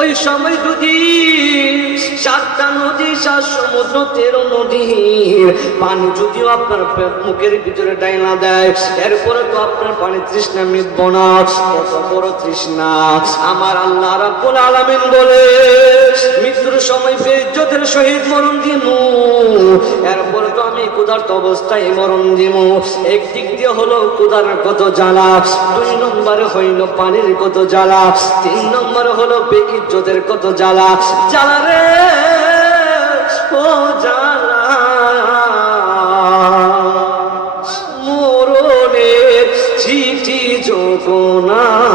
ওই সময় যদি 7টা নদী 7 সমুদ্র 13 নদীর পানি যদিও আপনার মুখের ভিতরে ডাইলা দেয়, এরপরে তো আপনার পানি তৃষ্ণা মিটব না। কত বড় তৃষ্ণা! আমার আল্লাহ রাব্বুল আলামিন বলে মৃত্যুর সময় বেইজ্জতের সহিত মরণ দিমু, এরপরে তো আমি ক্ষুধার্ত অবস্থায় মরণ দিমু। একদিক দিয়ে হলো ক্ষুধার কত জ্বালা, 2 নম্বরে হইল পানির কত জ্বালা, 3 নম্বরে হলো বেইজ্জতের কত জ্বালা। জ্বালা রে ও জ্বালা, মরণের চিঠি যখন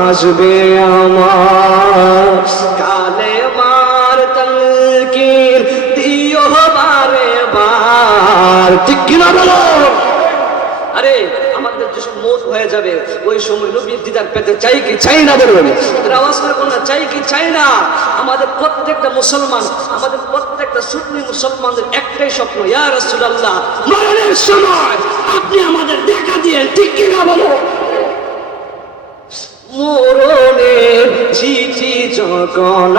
আসবে আমার, কালে মার তালকির দিও বারে বার। ঠিক কিনা বলো? আরে আমাদের যখন মওত হয়ে যাবে ওই সময় নবীর দিদার পেতে চাই কি চাই না বলুন? আওয়াজ করে কোন চাই কি চাই না? আমাদের প্রত্যেকটা মুসলমান, আমাদের প্রত্যেকটা সুন্নি মুসলমানদের একটাই স্বপ্ন, ইয়া রাসূলুল্লাহ মরণের সময় আপনি আমাদের দেখা দিয়েন। ঠিক কি না বলো? মরণের চিঠি যখন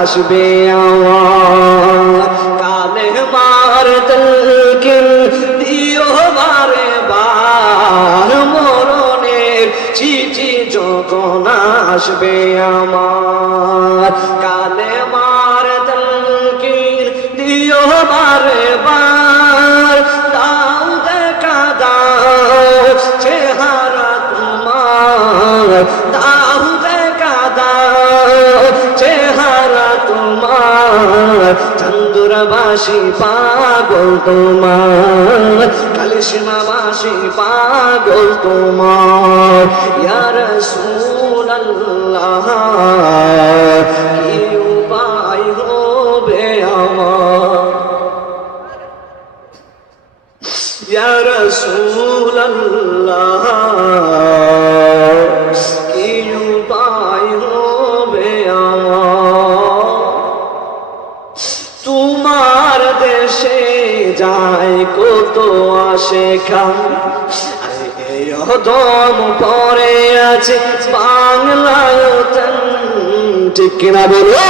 আসবে আমার, কালে মার তালকিন দিও বারে বার। মরণের চিঠি যখন আসবে আমার, কালে মার তালকিন দিও বারে বার। দাও দেখা দাও চেহারা তোমার, দাও দেখা দাও চেহারা তোমার। চান্দুরাবাসী পাগল তোমার, কালিসীমাবাসী পাগল তোমার। ইয়া রাসূলুল্লাহ কি উপায় হবে আমার? ইয়া রাসূলুল্লাহ কি উপায় হবে আমার? তোমার দেশে যায় কত আসে খান, এই দম পরে আছে বাংলায়। ঠিক কিনা বলো?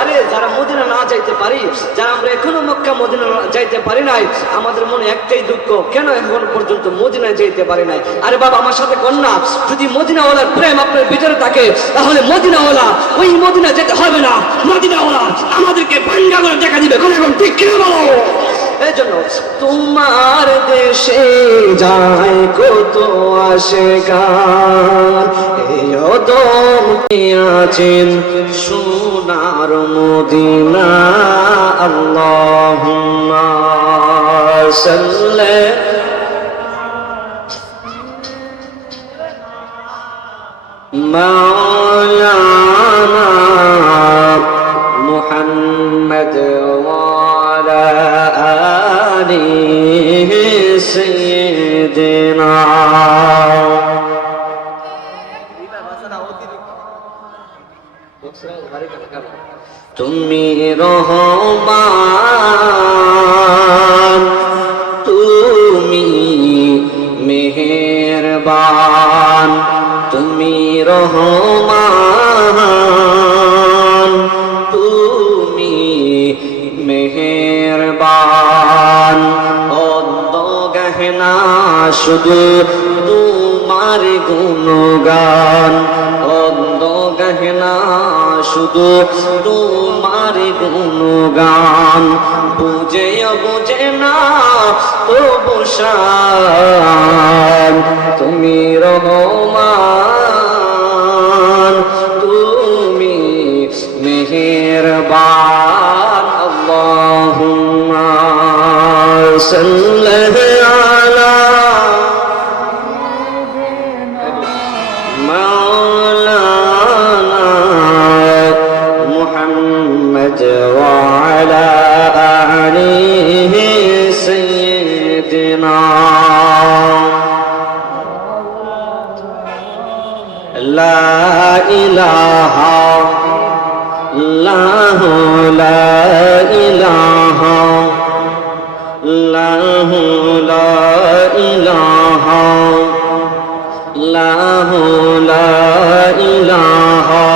আরে যারা মদিনা না যাইতে পারি, যারা আমরা এখনো মক্কা মদিনা যাইতে পারি নাই, আমাদের মনে একটাই দুঃখ, কেন এখন পর্যন্ত মদিনায় যাইতে পারি নাই? আরে বাবা আমার সাথে কন্যা, যদি মদিনাওয়ালার প্রেম আপনার ভিতরে থাকে তাহলে মদিনাওয়ালা ওই মদিনা যেতে হবে না, মদিনাওয়ালা আমাদেরকে ভাঙ্গা করে দেখা দিবে। এখন ঠিক কিনা বলো? এই জন্য তোমার দেশে যায় কত আসে গান, এই দম আছেন সোনার মদিনা। আল্লাহুম্মা সাল্লি মাওলানা মুহাম্মদ ওয়া আলা আলিহি সাইয়্যিদিনা। তুমি রহমান, তুমি মেহেরবান, তুমি রহমান, তুমি মেহেরবান। অন্য গহনা শুধু তোমার গুণগান, অন্য গহনা শুধু তোমার গুণগান। বুঝে বুঝে না তবু শান, তুমি রহমান, তুমি মেহেরবান। আল্লাহুম্মা সাল্লি আলা মাওলানা মুহাম্মদ ওয়া আলা আলিহি সাইয়্যিদিনা। লা ইলাহা ইল্লাহু, লা ইলাহা ইল্লাহু, লা ইলাহা ইল্লাহু, লা ইলাহা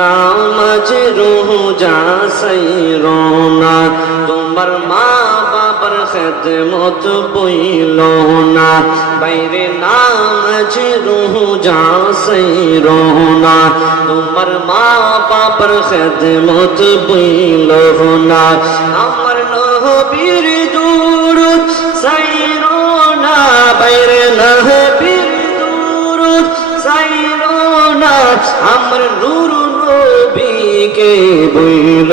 নামাজ রোজা সাইরনা তোমার মা বাবার খেদমত বইল না বাইরে নামাজ রোজা সাইরনা তোমার মা বাবার খেদমত বইল না আমার নবীর দুরূদ সাইরনা বাইরে নবীর দুরূদ সাইরনা আমার নূর নবীকে বইল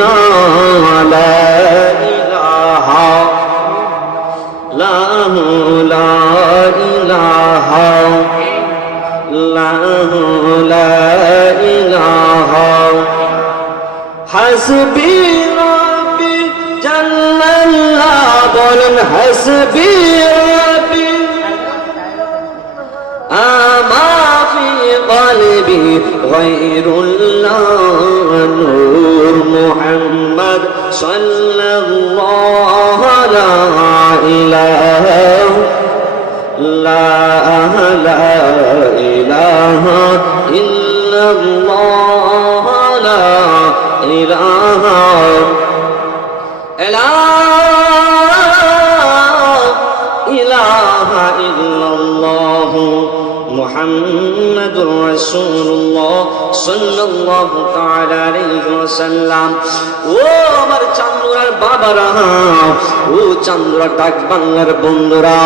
না লা ইলাহা লা ইলাহা লা ইলাহা হাসবি রাব্বি জাল্লাল্লাহ বলেন হাসবি রাব্বি আমা ফি কলবি গায়রুল্লাহ নূর মুহাম্মদ সাল্লাল্লাহু লা ইলাহা লা ইলাহা ইল্লাল্লাহ লা ইলাহা ইলাহা ইল্লাল্লাহ মুহাম্মাদুর রাসূলুল্লাহ সাল্লাল্লাহু তাআলা আলাইহি ওয়াসাল্লাম। ও আমার চান্দুরার বাবারা, ও চান্দুরার ডাক বাংলার বন্ধুরা,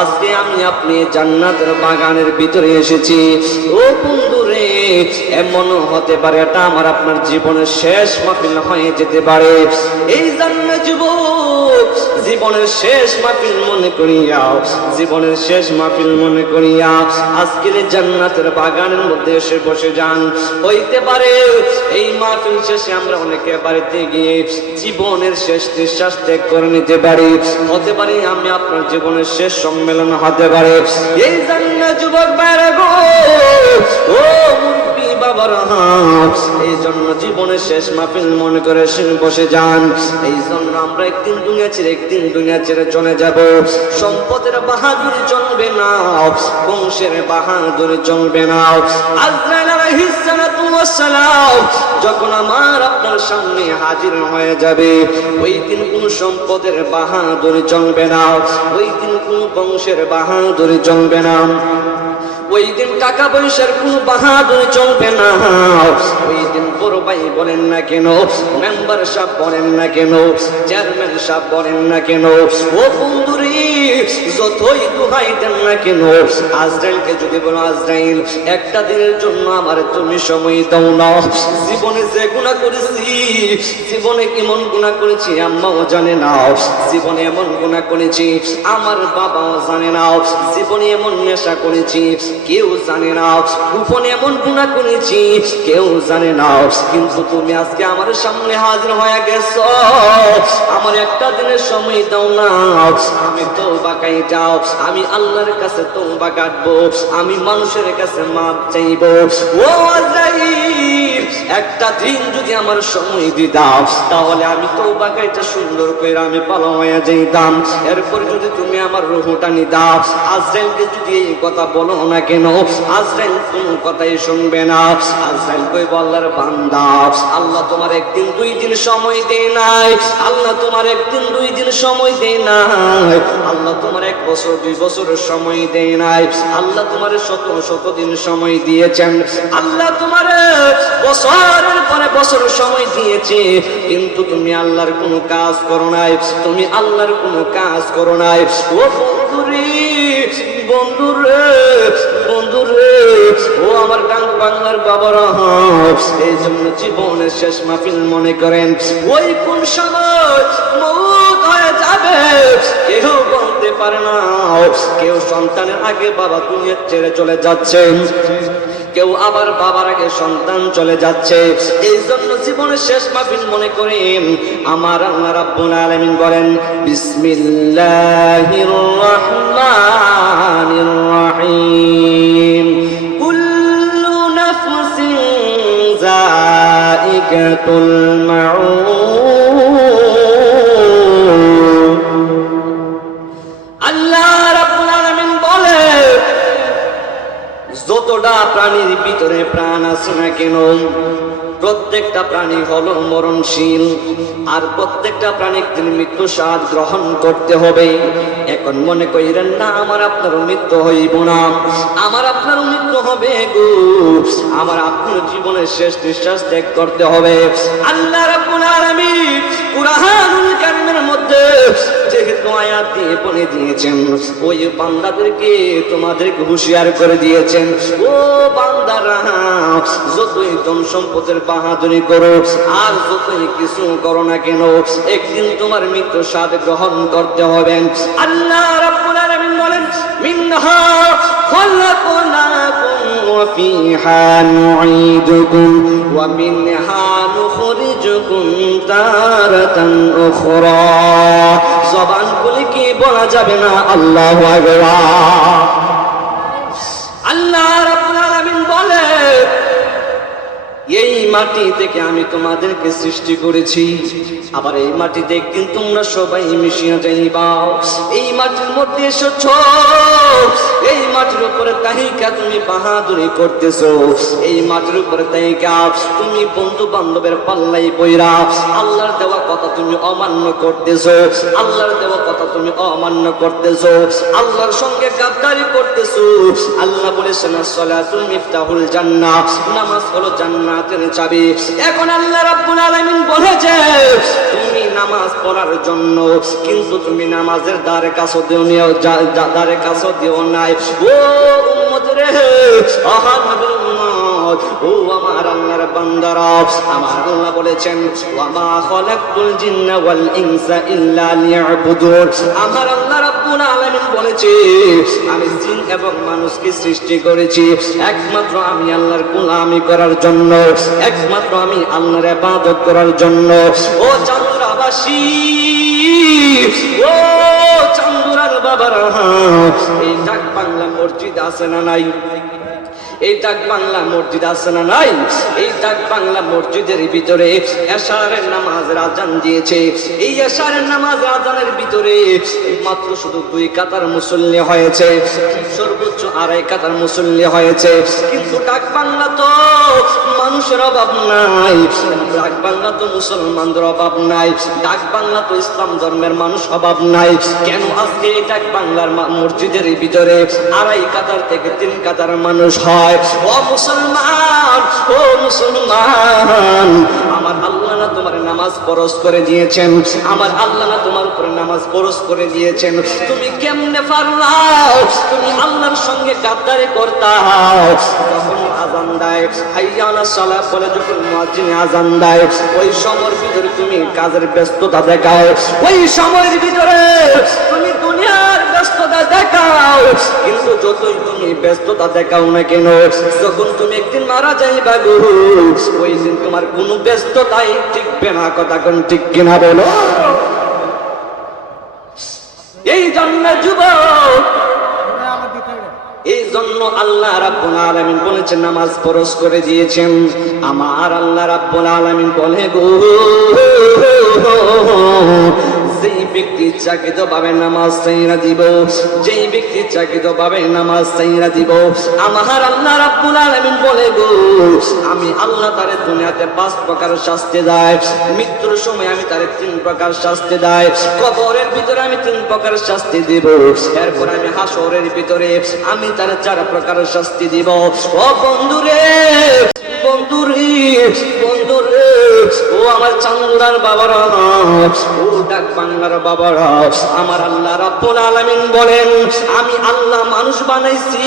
আজকে আমি আপনি জান্নাতের বাগানের ভিতরে এসেছি। ও বন্ধুরে, এমন হতে পারে এটা আমার আপনার জীবনের শেষ মাহফিল হয়ে যেতে পারে। এই জন্য যুবক, জীবনের শেষ মাহফিল মনে করিয়া, জীবনের শেষ মাহফিল মনে করিয়া আজকের জান্নাতের বাগানের মধ্যে এসে বসে যান। হইতে পারে এই মাহফিল শেষে আমরা অনেকে বাড়িতে গিয়ে জীবনের শেষ নিঃশ্বাস ত্যাগ করে নিতে পারি। হতে পারে আমি আপনার জীবনের শেষ সম্মেলন হতে পারে। এই জন্য যুবক বাইরে গো, ও মুরব্বি বাবারা, এই জন্য জীবনের শেষ মাহফিল মনে করে বসে যান। এই জন্য আমরা একদিন দুনিয়া ছেড়ে চলে যাব। সম্পদের বাহাদুরি চলবে না, বংশের বাহাদুরি চলবে না। আজরাইল আলাইহিস সালাতু ওয়াস সালাম যখন আমার আপনার সামনে হাজির হয়ে যাবে, ওই দিন কোন সম্পদের বাহাদুরি চলবে না, ওই দিন কোন বংশের বাহাদুরি চলবে না, ওই দিন টাকা পয়সার কোন বাহাদুরি চলবে না। ওই দিন বড় ভাই বলেন না কেন, মেম্বার সাহেব বলেন না কেন, চেয়ারম্যান সাহেব বলেন না কেন, ও বন্ধুরি যতই দোহাই দেন না কেন, আজরাইলকে যদি বলো আজরাইল একটা দিনের জন্য আমার তুমি সময় দাও না। জীবনে যে গুনাহ করেছি, জীবনে কেমন গুনাহ করেছি আম্মাও জানে না, জীবনে এমন গুনাহ করেছি আমার বাবাও জানে না, জীবনে এমন নেশা করেছি কেউ জানে না, গোপনে এমন গুনাহ করেছি কেউ জানে না। কিন্তু তুমি আজকে আমার সামনে হাজির হয়ে গেছো, আমার একটা দিনের সময় দাও না। আমি তওবা কাইটাও, আমি আল্লাহর কাছে তওবা কাটবো, আমি মানুষের কাছে মাপ চাইবো। ও আজরাইল, একটা দিন যদি আমার সময় দিতাম তাহলে আমি তওবা কাইটা সুন্দর করে আমি পালা হয়ে যাইতাম। এরপর যদি তুমি আমার রূহটা নিতাম, আজরাইলকে যদি এই কথা বলো না কেন, আজরাইল কোন কথাই শুনবে না। আজরাইল কইবো আল্লাহর বান্দা, আল্লাহ তোমার একদিন দুই দিন সময় দেয় নাই, আল্লাহ তোমার একদিন দুই দিন সময় দেয় নাই, আল্লাহ তোমার এক বছর দুই বছরের সময় দেয় নাই, আল্লাহ তোমার শত শত দিন সময় দিয়েছেন, আল্লাহ তোমার বছরের পরে বছর সময় দিয়েছে, কিন্তু তুমি আল্লাহর কোনো কাজ করো নাই, তুমি আল্লাহর কোনো কাজ করো নাই। ও বন্ধুরে, বন্ধুরে, ও আমার গান বাংলার বাবারা, এই জন্য জীবনের শেষ মাহফিল মনে করেন। ওই কোন সময় মওত হয়ে যাবে কেউ বলতে পারে না। কেউ সন্তানের আগে বাবা দুনিয়া ছেড়ে চলে যাচ্ছে, কেউ আবার বাবার আগে সন্তান চলে যাচ্ছে। এই জন্য জীবনের শেষ মাহফিল মনে করেন। আমার আল্লাহ রাব্বুল আলামিন বলেন, বিসমিল্লাহির রাহমানির রাহিম, কুল্লু নাফসিন যায়িকাতুল মাউত। আল্লাহ রাব্বুল আলামিন বলে, যতটা প্রাণীর ভিতরে প্রাণ আছে না কেন, প্রত্যেকটা প্রাণী হলো মরণশীল, আর প্রত্যেকটা প্রাণী তিনি মৃত্যু স্বাদ গ্রহণ করতে হবে। এখন মনে করিলেন না আমার আপনার মৃত্যু হইব না, আমার আপনার মৃত্যু হবে গো, আমার আপনার জীবনের শেষ নিঃশ্বাস ত্যাগ করতে হবে। আল্লাহ রাব্বুল আলামিন কুরআনুল কারীমের মধ্যে যেহেতু আয়াত দিয়ে বলে দিয়েছেন, ওই বান্দাদেরকে তোমাদেরকে হুঁশিয়ার করে দিয়েছেন, ও বান্দারা যতই ধন সম্পদের বাহাদুরি করো আর যতই কিছু করো না কেন, একদিন তোমার মৃত্যু স্বাদ গ্রহণ করতে হবে। আল্লাহ রাব্বুল আলামিন বলেন, মিনহা খলাকনাকুম ওয়া ফিহা নুঈদুকুম ওয়া মিনহা নুখরিজুকুম তারাতান উখরা। জবান খুলে কি বলা যাবে না আল্লাহু আকবার। আল্লাহ রাব্বুল আলামিন বলে, এই মাটি থেকে আমি তোমাদেরকে সৃষ্টি করেছি, আবার এই মাটিতে একদিন তোমরা সবাই মিশিয়ে যাইবা। এই মাটির মধ্যে এসেছ, এই মাটির উপরে তাহিকা তুমি বাহাদুরি করতেছো, এই মাটির উপরে তাহিকা তুমি বন্ধু বান্ধবের পাল্লাই বইরা আল্লাহর দেওয়া কথা তুমি অমান্য করতেছো, আল্লাহর দেওয়া কথা তুমি অমান্য করতেছো, আল্লাহর সঙ্গে গাদ্দারি করতেছো। আল্লাহ বলেছেন আসসালাতুল মিফতাহুল জান্নাহ, নামাজ হলো জান্নাতের চাবি। এখন আল্লাহ রাব্বুল আলামিন বলেছে তুমি নামাজ পড়ার জন্য, কিন্তু তুমি নামাজের দ্বারে কাছে দিও না, দ্বারে কাছে দিও নাই। ও উম্মত রে, আহা নবীর উম্মত, ও আমার আল্লাহর বান্দারা, আমার আল্লাহ বলেছেন ওয়া মা খালাকতুল জিন্না ওয়াল ইনসা ইল্লা লিয়াবুদুন। আমার আল্লাহ রাব্বুল আলামিন বলেছে আমি জিন এবং মানুষকে সৃষ্টি করেছি একমাত্র আমি আল্লাহর গোলামি করার জন্য, একমাত্র আমি আল্লাহর ইবাদত করার জন্য। ও চান্দ্রাবাসী, ও চান্দুরার বাবারা, এই ডাক বাংলা মসজিদ আছে না নাই? এই ডাক বাংলা মসজিদ আছে না নাই? এই ডাক বাংলা মসজিদের ভিতরে এশারের নামাজের আজান দিয়েছে। এই এশারের নামাজ আজানের ভিতরে মাত্র শুধু 2 কাতার মুসল্লি হয়েছে, সর্বোচ্চ 2.5 কাতার মুসল্লি হয়েছে। কিন্তু ডাক বাংলা তো মানুষের অভাব নাই, ডাক বাংলা তো মুসলমানদের অভাব নাই, ডাক বাংলা তো ইসলাম ধর্মের মানুষ অভাব নাই। কেন আজকে এই ডাক বাংলার মসজিদের ভিতরে 2.5 কাতার থেকে 3 কাতার মানুষ হয়? ও মুসলমান, ও মুসলমান, আমার আল্লাহ না তোমার নামাজ ফরজ করে দিয়েছেন, আমার আল্লাহ না তোমার উপরে নামাজ ফরজ করে দিয়েছেন, তুমি কেমনে পারলা? তুমি আল্লাহর সঙ্গে গাদ্দারি করতা। যখন আযান দেয় হাইয়া আলাস সালাত বলে, যখন মুয়াজ্জিন আযান দেয়, ওই সময়ের ভিতরে তুমি কাজের ব্যস্ততা দেখাও, ওই সময়ের ভিতরে তুমি দুনিয়ার ব্যস্ততা দেখাও। কিন্তু যতই তুমি ব্যস্ততা দেখাও না কেন, যখন তুমি একদিন মারা যাইবা গো, ওই দিন তোমার কোনো ব্যস্ততাই টিকবে না। কথা কোন ঠিক কিনা বলো? এই জন্য যুবক, এই জন্য আল্লাহ রাব্বুল আলামিন বলেছেন নামাজ ফরজ করে দিয়েছেন। আমার আল্লাহ রাব্বুল আলামিন বলে গো, যেই ব্যক্তি চাকিত ভাবে নামাজ ছাইরা দিব, যেই ব্যক্তি চাকিত ভাবে নামাজ ছাইরা দিব, আমার আল্লাহ রাব্বুল আলামিন বলে গো, আমি আল্লাহ তারে দুনিয়াতে 5 প্রকার শাস্তি দেয়, মৃত্যুর সময় আমি তারে 3 প্রকার শাস্তি দেয়, কবরের ভিতরে আমি 3 প্রকার শাস্তি দিব, এরপর আমি হাসরের ভিতরে আমি তারে 4 প্রকার শাস্তি দিব। ও বন্ধুরে, বন্ধুরে, বন্ধুরে, ও আমার চান্দুরার বাবারা, ও ডাক বাংলার বাবারা, আমার আল্লাহ রাব্বুল আলামিন বলেন আমি আল্লাহ মানুষ বানাইছি,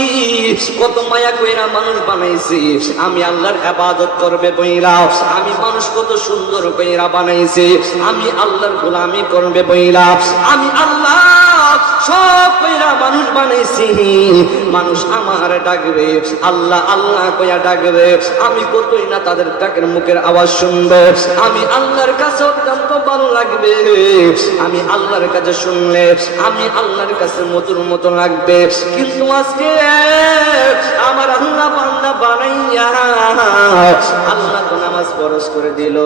কত মায়া কইরা মানুষ বানাইছি, আমি আল্লাহর ইবাদত করবে বইরা আমি মানুষ কত সুন্দর কইরা বানাইছি, আমি আল্লাহর গোলামি করবে বইরা আমি আল্লাহ সব কইরা মানুষ বানাইছি। মানুষ আমার ডাকবে, আল্লাহ আল্লাহ কইয়া ডাকবে, আমি কতই না তাদের ডাকের মুখের আওয়াজ শুনবো, আমি আল্লাহর কাছে অত্যন্ত ভালো লাগবে, আমি আল্লাহর কাছে শুনলে আমি আল্লাহর কাছে মধুর মতো লাগবে। কিন্তু আজকে আমার আল্লাহ বান্দা বানাইয়া আল্লাহ তো নামাজ ফরজ করে দিল,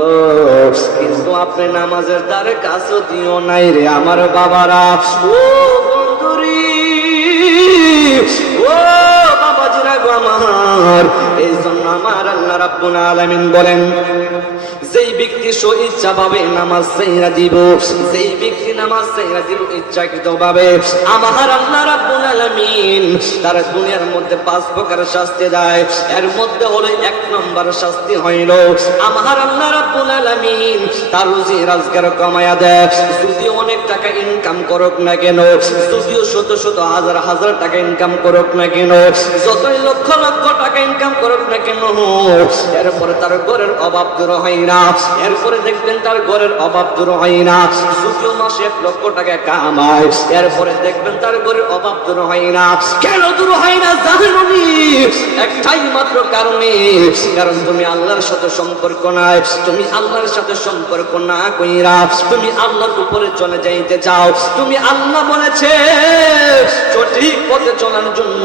কিন্তু আপনি নামাজের দ্বারে কাছে দিও নাই রে আমার বাবারা। ও বন্ধুরি, ও বাবাজিরা গো আমার, এই জন্য জন্য আমার আল্লাহ রাব্বুল আলামিন বলেন, যেই ব্যক্তি স্বইচ্ছাভাবে নামাজ ছাইড়া দিব, যেই ব্যক্তি নামাজ ছাইড়া দিব ইচ্ছাকৃতভাবে, আমার আল্লাহ রাব্বুল আলামিন তার দুনিয়ার মধ্যে 5 প্রকার শাস্তি দেয়। এর মধ্যে হলো 1 নম্বর শাস্তি হইল আমার আল্লাহ রাব্বুল আলামিন তার রুজি রোজগার কমায়া দেয়। যদি অনেক টাকা ইনকাম করুক না কেন, যদিও শত শত হাজার হাজার টাকা ইনকাম করুক না কেন, যতই লক্ষ লক্ষ টাকা ইনকাম করুক না কেন, এরপরে তার ঘরের অভাব দূর হয় না। এরপরে দেখবেন তার ঘরের অভাব দূর হয় না। যদিও মাসে 1 লক্ষ টাকা কামায়, এরপরে দেখবেন তার ঘরের অভাব দূর হয় না। কেন দূর হয় না জানেননি? একটাই মাত্র কারণে, কারণ তুমি আল্লাহর সাথে সম্পর্ক নাই। তুমি আল্লাহর সাথে সম্পর্ক না কইরা তুমি আল্লাহর উপরে চলে যাইতে চাও। তুমি আল্লাহ বলেছে সঠিক পথে চলার জন্য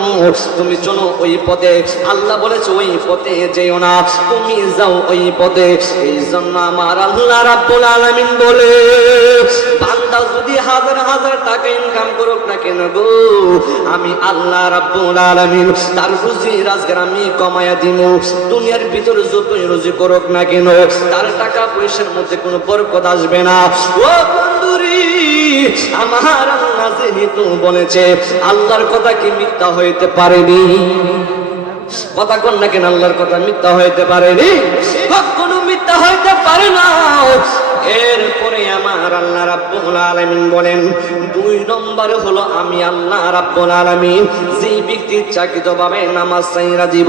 তুমি চলো ওই পথে, আল্লাহ বলেছে ওই পথে যেও না, তুমি যাও ওই পথে। এই জন্য আমার আল্লাহ রাব্বুল আলামিন বলে, বান্দা যদি হাজার হাজার টাকা ইনকাম করুক না কেন গো, আমি আল্লাহ রাব্বুল আলামিন তার রুজি রোজগার আমি কমায়া দিব। দুনিয়ার ভিতরে যতই রুজি করুক না কেন, তার টাকা পয়সার মধ্যে কোনো বরকত আসবে না। ও বন্ধুরি, আমার আল্লাহ যেহেতু বলেছে, আল্লাহর কথা কি মিথ্যা হইতে পারেনি? কথা কোন না কেন, আল্লাহর কথা মিথ্যা হইতে পারেনি, কখনো মিথ্যা হইতে পারে না। এরপরে আমার আল্লাহ রাব্বুল আলামিন বলেন, 2 নম্বরে হলো আমি আল্লাহ রাব্বুল আলামিন যেই ব্যক্তি ইচ্ছাকৃতভাবে নামাজ ছাইড়া দিব,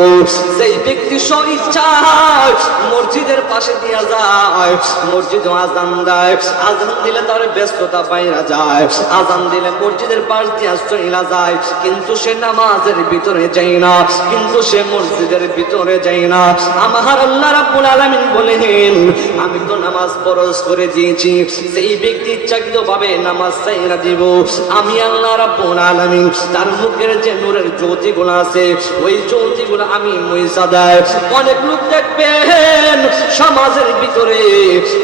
সেই ব্যক্তি স্বইচ্ছায় মসজিদের পাশে দিয়া যায়, মসজিদে আযান দেয়, আযান দিলে তার ব্যস্ততা বাইরা যায়, আযান দিলে মসজিদের পাশ দিয়া চইলা যায়, কিন্তু সে নামাজের ভিতরে যায় না, কিন্তু সে মসজিদের ভিতরে যায় না। আমার আল্লাহ রাব্বুল আলামিন বলেন, আমি তো নামাজ ফরজ করে দিয়েছি, সেই ব্যক্তি ইচ্ছাকৃতভাবে নামাজ ছাইড়া দিব, আমি আল্লাহ রাব্বুল আলামিন তার মুখের যে নূরের জ্যোতিগুলো আছে, ওই জ্যোতিগুলো আমি মুইসা দেয়। অনেক লোক দেখবেন সমাজের ভিতরে,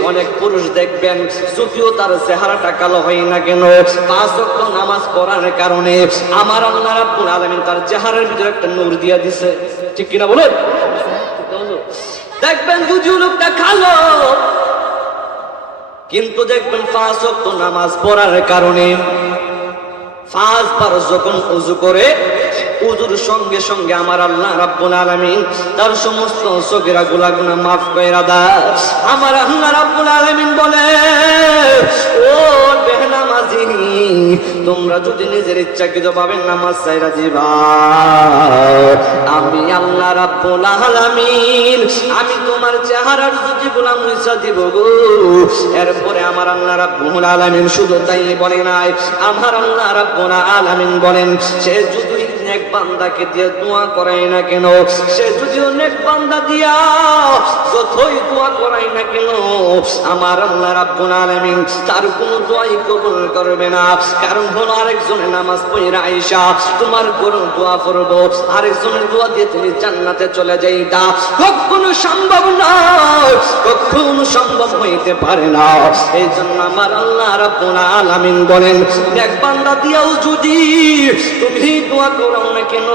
অনেক পুরুষ দেখবেন যদিও তার চেহারাটা কালো হয় না কেন, 5 ওয়াক্ত নামাজ পড়ার কারণে আমার আল্লাহ রাব্বুল আলামিন তার চেহারার ভিতরে একটা নূর দিয়া দিছে। ঠিক কিনা বলেন? দেখবেন যদিও লোকটা কালো, কিন্তু দেখবেন 5 ওয়াক্ত নামাজ পড়ার কারণে 5 বার যখন ওযু করে, ওযুর সঙ্গে সঙ্গে আমার আল্লাহ রাব্বুল আলামিন তার সমস্ত সগীরা গুনাহ মাফ কইরা দেয়। আমার আল্লাহ রাব্বুল আলামিন বলে, ও বেনামাজি, তোমরা যদি নিজের ইচ্ছাকৃতভাবে নামাজ ছাইড়া দিবা, আমি আল্লাহ রাব্বুল আলামিন আমি তোমার চেহারার জ্যোতিগুলো মুছা দিব গো। এরপরে আমার আল্লাহ রাব্বুল আলামিন শুধু তাই বলে নাই, আমার আল্লাহ রাব্বুল আলামিন বলেন, সে যদি নেক বান্দাকে দিয়ে দোয়া করাই না কেন, সে যদি নেক বান্দা দিয়া যতই দোয়া করাই না কেন, আমার আল্লাহ রাব্বুল আলামিন তার কোনো দোয়াই কবুল করবে না। কারণ হলো আরেকজনের নামাজ পড়া আয়েশা তোমার কোনো দোয়া পড়বো, আরেকজনের দোয়া দিয়ে তুমি জান্নাতে চলে যাইতা, কখনো সম্ভব নয়, কখনো সম্ভব হইতে পারে না। এই জন্য আমার আল্লাহ রাব্বুল আলামিন বলেন, নেক বান্দা দিয়াও যদি তুমি দোয়া করো না কেন,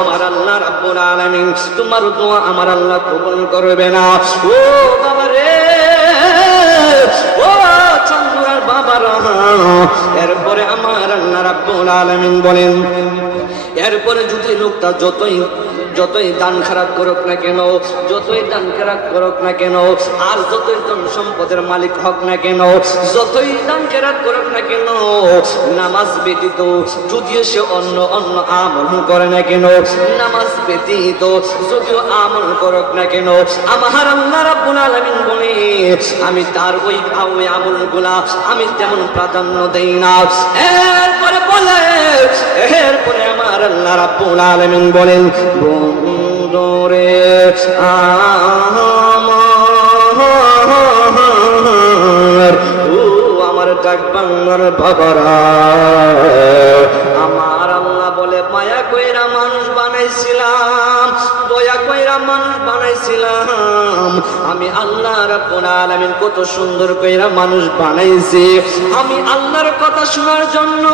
আমার আল্লাহ রাব্বুল আলামিন তোমার দোয়া আমার আল্লাহ কবুল করবে না। ও বাবা রে, ও চন্দ্রার বাবারা, এরপরে আমার আল্লাহ রাব্বুল আলামিন বলেন, এরপরে যদি লোকটা যতই দান খারাপ করুক না কেন, যতই দান খারাপ করুক না কেন, আর যতই ধন সম্পদের মালিক হোক না কেন, যতই দান খারাপ করুক না কেন, নামাজ ব্যতীত যদিও সে অন্য আমল করে না কেন, নামাজ ব্যতীত যদিও আমল করুক না কেন, আমার আল্লাহ রাব্বুল আলামিন বলে, আমি তার ওই আমলগুলা আমি তেমন প্রাধান্য দেই না। এরপরে বলে, এরপরে আমার আল্লাহ রাব্বুল আলামিন বলেন, বন্ধুরে আমার ডাক বাংলার বাবারা, আমার আল্লাহ বলে, মায়া কইরা মানুষ বানাইছিলাম, দয়া কইরা মানুষ বানাইছিলাম, আমি আল্লাহ রাব্বুল আলামিন কত সুন্দর কইরা মানুষ বানাইছি আমি আল্লাহর কথা শোনার জন্য।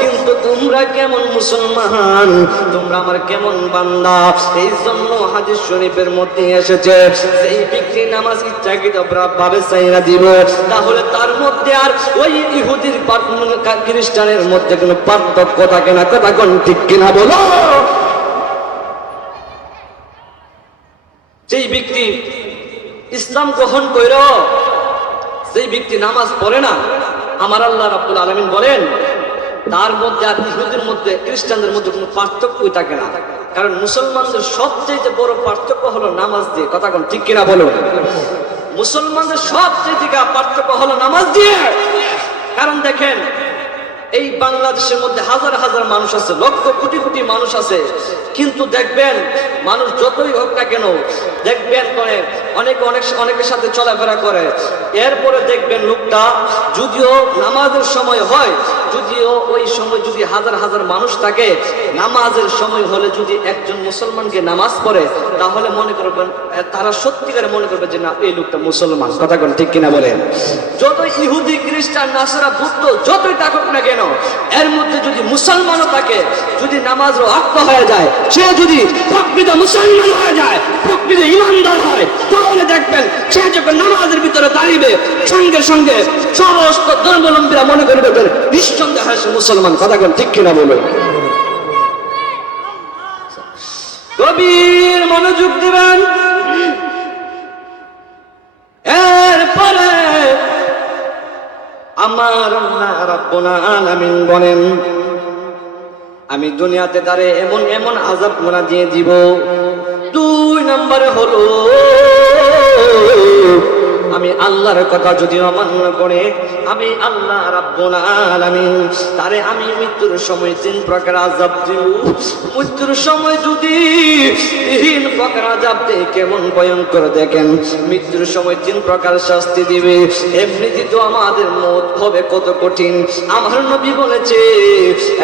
কিন্তু তোমরা কেমন মুসলমান, তোমরা আমার কেমন বান্দা। এই জন্য হাদিস শরীফের মধ্যে এসেছে, সেই ব্যক্তি নামাজ ইচ্ছাকৃত ভাবে ছাইরা দিব, তাহলে তার মধ্যে আর ওই ইহুদির খ্রিস্টানের মধ্যে কোনো পার্থক্য থাকে না। কথা কোন ঠিক কিনা বলো? যেই ব্যক্তি ইসলাম গ্রহণ কইর, যেই ব্যক্তি নামাজ পড়ে না, আমার আল্লাহ রাব্বুল আলামিন বলেন তার মধ্যে আর ইহুদির মধ্যে খ্রিস্টানদের মধ্যে কোনো পার্থক্যই থাকে না। কারণ মুসলমানদের সবচেয়ে বড় পার্থক্য হলো নামাজ দিয়ে। কথা কোন ঠিক কিনা বলো? মুসলমানদের সবচেয়ে পার্থক্য হলো নামাজ দিয়ে। কারণ দেখেন, এই বাংলাদেশের মধ্যে হাজার হাজার মানুষ আছে, লক্ষ কোটি কোটি মানুষ আছে, কিন্তু দেখবেন মানুষ যতই হোক না কেন, দেখবেন করে অনেকের সাথে চলাফেরা করে, এরপরে দেখবেন লোকটা যদিও নামাজের সময় হয়, যদিও ওই সময় যদি হাজার হাজার মানুষ থাকে, নামাজের সময় হলে যদি একজন মুসলমানকে নামাজ পড়ে, তাহলে মনে করবেন তারা সত্যিকারে মনে করবে যে না, এই লোকটা মুসলমান। কথা কোন ঠিক কিনা বলেন? যতই ইহুদি খ্রিস্টান নাসারা বুদ্ধ যতই থাকুক না কেন, এর মধ্যে যদি মুসলমানও থাকে, যদি নামাজ রক্ত হয়ে যায়, সে যদি প্রকৃত মুসলমান হয়ে যায়, প্রকৃত ইমানদার হয়, তাহলে দেখবেন সে যখন নামাজের ভিতরে দাঁড়িয়ে সঙ্গে সঙ্গে সমস্ত ধর্মাবলম্বীরা মনে করে দেবেন নিঃসন্দেহে হয় সে মুসলমান। কথা কোন ঠিক কিনা বলো? গভীর মনোযোগ দিবেন। এরপরে আমার আল্লাহ রাব্বুল আলামিন বলেন, আমি দুনিয়াতে তারে এমন এমন আযাব মোনা দিয়ে দিব। 2 নম্বরে হলো, আমি আল্লাহর কথা যদি অমান্য করে, আমি আল্লাহ রাব্বুল আলামিন তারে আমি মৃত্যুর সময় 3 প্রকার আযাব দিব। মৃত্যুর সময় যদি 3 প্রকার আযাব দেয়, কেমন ভয়ঙ্কর দেখেন। মৃত্যুর সময় 3 প্রকার শাস্তি দিবে। এমনিতে তো আমাদের মওত হবে কত কঠিন। আমার নবী বলেছে,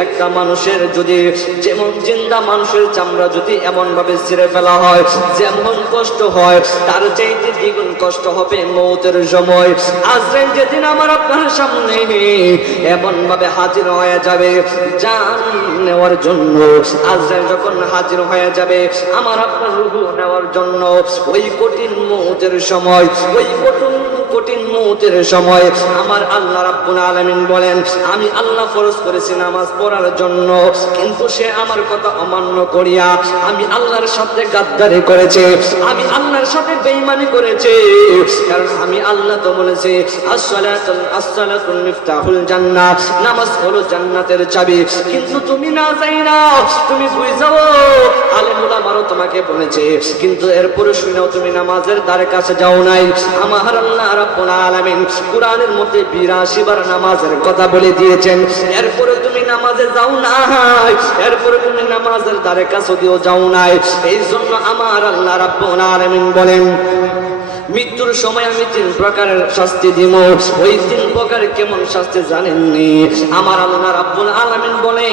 একটা মানুষের যদি যেমন জিন্দা মানুষের চামড়া যদি এমন ভাবে ছিঁড়ে ফেলা হয়, যেমন কষ্ট হয়, তার চাইতে দ্বিগুণ কষ্ট হবে মওতের সময়। আজরাইল যেদিন আমার আপনার সামনে এমন ভাবে হাজির হয়ে যাবে জান নেওয়ার জন্য, আজরাইল যখন হাজির হয়ে যাবে আমার আপনার রূহ নেওয়ার জন্য, ওই কঠিন মওতের সময়, ওই কঠিন মওতের সময় আমার আল্লাহ রাব্বুল আলামিন বলেন, আমি আল্লাহ ফরজ করেছি নামাজ পড়ার জন্য, কিন্তু সে আমার কথা অমান্য করিয়া আমি আল্লাহর সাথে গাদ্দারি করেছে, আমি আল্লাহর সাথে বেঈমানি করেছে। কারণ আমি আল্লাহ তো বলেছি, আসসালাতু মিফতাহুল জান্নাহ, নামাজ হলো জান্নাতের চাবি। কিন্তু তুমি না যাই না, তুমি বুঝাও, আলেম উলামারও তোমাকে বলেছে, কিন্তু এরপরে শুনাও তুমি নামাজের দ্বারে কাছে যাও নাই। আমার আল্লাহ রাব্বুল আলামিন কুরআনের মধ্যে 82 বার নামাজের কথা বলে দিয়েছেন, এরপরে তুমি নামাজে যাও নাই, এরপরে তুমি নামাজের দ্বারে কাছে দিও যাও নাই। এই জন্য আমার আল্লাহ রাব্বুল আলামিন বলেন, মৃত্যুর সময় আমি 3 প্রকারের শাস্তি দিব। ওই 3 প্রকার কেমন শাস্তি জানেননি? আমার আল্লাহ রাব্বুল আলামিন বলে,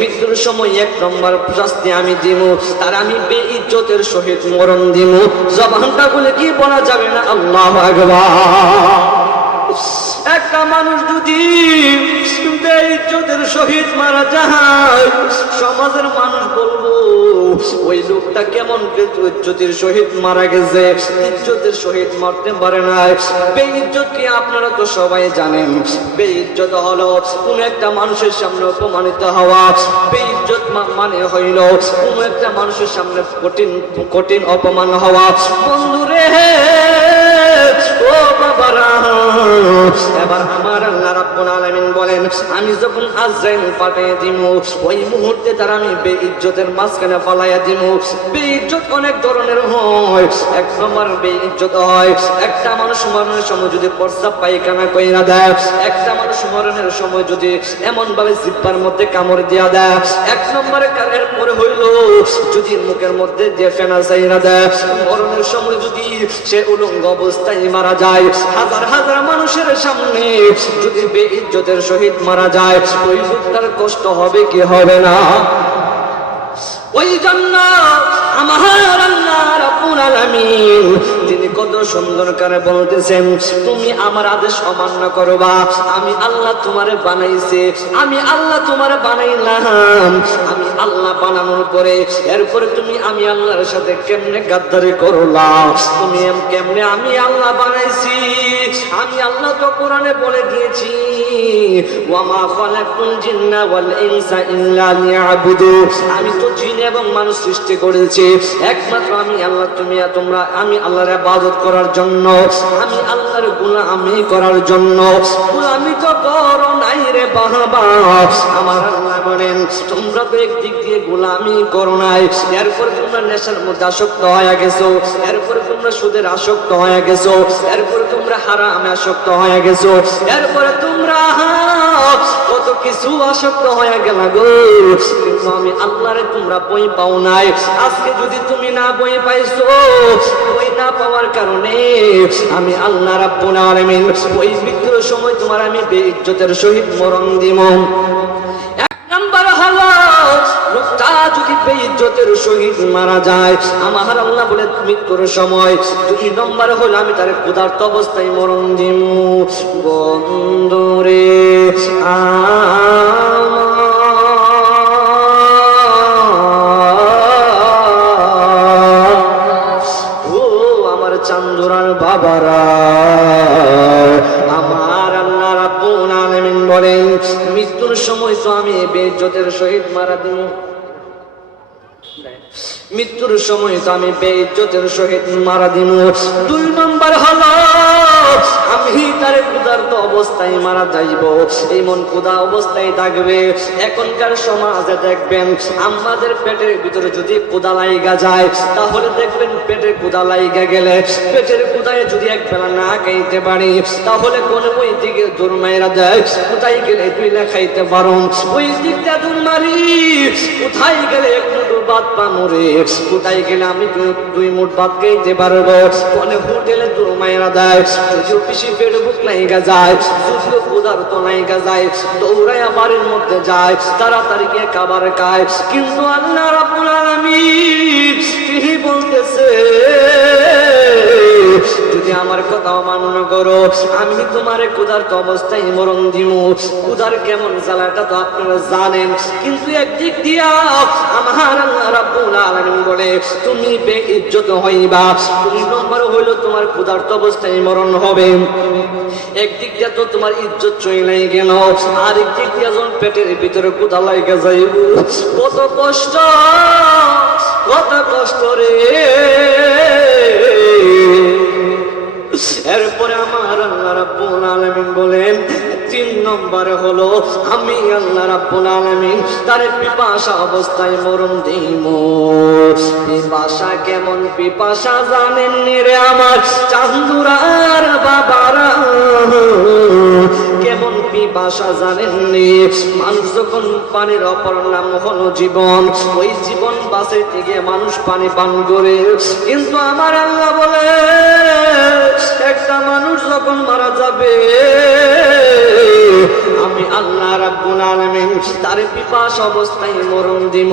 মৃত্যুর সময় 1 নম্বর শাস্তি আমি দিব, তার আমি বেইজ্জতের সহিত মরণ দিব। জবানটা বলে কি বলা যাবে না আল্লাহু আকবার। একটা মানুষ যদি বেইজ্জতের সহিত মারা যায়, সমাজের মানুষ বলবো ওই লোকটা কেমন বেইজ্জতের সহিত মারা গেছে, ইজ্জতের সহিত মরতে পারে না। বেইজ্জত কি আপনারা তো সবাই জানেন। বেইজ্জত হলো কোন একটা মানুষের সামনে অপমানিত হওয়া। বেইজ্জত মানে হইল কোন একটা মানুষের সামনে কঠিন অপমান হওয়া। বন্ধুরে ও বাবারা, এবার আমার আল্লাহ রাব্বুল আলামিন বলেন, আমি যখন আজরাইল পাঠিয়ে দিব, ওই মুহূর্তে তার আমি বেইজ্জতের মাঝখানে ফালাইয়া দিব। বেইজ্জত অনেক ধরনের হয়। 1 নম্বর বেইজ্জত হয়, একটা মানুষ মরণের সময় যদি প্রস্রাব পায়খানা কইরা দেয়, একটা মানুষ মরণের সময় যদি এমন ভাবে জিহ্বার মধ্যে কামড় দিয়া দেয়। 1 নম্বরে কারের পরে হইল যদি মুখের মধ্যে দিয়ে ফেনা চাইরা দেয়। মরণের সময় যদি সে উলঙ্গ অবস্থায় মারা যায়, হাজার হাজার মানুষের সামনে যদি বেইজ্জতের সহিত মারা যায়, ওই লোকটার কষ্ট হবে কি হবে না? ওই জন্য আমার আল্লাহ রাব্বুল আলামিন তিনি কত সুন্দর করে বলতেছেন, তুমি আমার আদেশ অমান্য করবা, আমি আল্লাহ তোমারে বানাইছে, আমি আল্লাহ তোমারে বানাইলাম, আমি আল্লাহ বানানোর পরে এরপরে তুমি আমি আল্লাহর সাথে কেমনে গাদ্দারি করলা, তুমি কেমনে আমি আল্লাহ বানাইছি, আমি আল্লাহ তো কোরআনে বলে দিয়েছি, ওয়ামা খালাকুল জিন্না ওয়াল ইনসা ইল্লা লিয়াবুদু, আমি তো জিন এবং মানুষ সৃষ্টি করেছি একমাত্র আমি আল্লাহ তোমরা আমি আল্লাহর ইবাদত করার জন্য, আমি আল্লাহর গোলামি করার জন্য। গোলামি তো করো নাই রে বাবা, আমার আল্লাহ বলেন তোমরা তো একদিক দিয়ে গোলামি করো নাই, এরপরে তোমরা নেশার মধ্যে আসক্ত হয়ে গেছো, এরপরে তোমরা সুদের আসক্ত হয়ে গেছো, এরপরে তোমরা হারামে আসক্ত হয়ে গেছো, এরপরে তোমরা কত কিছু আসক্ত হয়ে গেল গো, কিন্তু আমি আল্লাহরে তোমরা বই পাও নাই। আজকে যদি তুমি না বই পাইছো, বই না পাওয়ার কারণে আমি আল্লাহ রাব্বুল আলামিন ওই মৃত্যুর সময় তোমার আমি বেইজ্জতের সহিত মরণ দিব। এক নাম্বার হলো লোকটা যদি বেইজ্জতের সহিত মারা যায়, আমার আল্লাহ বলে মৃত্যুর সময়। দুই নম্বর হলো আমি তার ক্ষুধার্ত অবস্থায় মরণ দিব। বন্ধুরে চান্দুরার বাবারা, আমার আল্লাহ রাব্বুল আলামিন বলেন মৃত্যুর সময় তো আমি বেইজ্জতের সহিত মারা দিব, মৃত্যুর সময় তো আমি বেইজ্জতের সহিত মারা দিব। দুই নম্বর হলো আমি তার ক্ষুধার্ত অবস্থায় মারা যাইব, এই মন ক্ষুধা অবস্থায় থাকবে। এখনকার সমাজে দেখবেন আমাদের পেটের ভিতরে যদি ক্ষুধা লাইগা যায়, তাহলে দেখবেন পেটের ক্ষুধা লাইগা গেলে পেটের ক্ষুধায় যদি এক বেলা না খাইতে পারি, তাহলে কোন ওই দিকে দূর মাইরা দেয়, কোথায় গেলে তুই না খাইতে পারো, ওই দিকটা দূর মারি, কোথায় গেলে এক মুঠো ভাত পামো রে, কোথায় গেলে আমি দুই মুঠ ভাত খাইতে পারবো, কোন হোটেলে দূর মাইরা দেয়, যদিও বেশি পেট বুক লাইগা যায়, যদিও ক্ষুধার্ত লাইগা যায়, দৌড়াইয়া বাড়ির মধ্যে যায়, তাড়াতাড়ি গিয়ে খাবার খায়। কিন্তু আল্লাহ রাব্বুল আলামিন তিনি বলতেছে যদি আমার কথা অমান্য করো, আমি তোমারে ক্ষুধার্ত অবস্থায় মরণ দিব। ক্ষুধার কেমন জ্বালাটা তো আপনারা জানেন, কিন্তু একদিক দিয়া আমার আল্লাহ রাব্বুল আলামিন বলে তুমি বেইজ্জত হইবা। দুই নম্বর হইলো তোমার ক্ষুধার্ত অবস্থায় মরণ হবে। একদিক দিয়া তো তোমার ইজ্জত চলে গেল, আর একদিক দিয়া যখন পেটের ভিতরে ক্ষুধা লাগা যাইব, কত কষ্ট, কত কষ্ট রে। এরপরে আমার আল্লাহ রাব্বুল আলামিন বলেন তিন নম্বরে হলো আমি আল্লাহ রাব্বুল আলামিন তার পিপাসা অবস্থায় মরণ দিব। পিপাসা কেমন পিপাসা জানেন রে আমার চান্দুরার বাবারা, কেমন পিপাসা জানেননি? মানুষ যখন পানির অপর নাম হলো জীবন, ওই জীবন বাঁচাইতে গিয়ে মানুষ পানি পান করে, কিন্তু আমার আল্লাহ বলে একটা মানুষ যখন মারা যাবে, আমি আল্লাহ রাব্বুল আলামিন তার পিপাসা অবস্থায় মরণ দিব।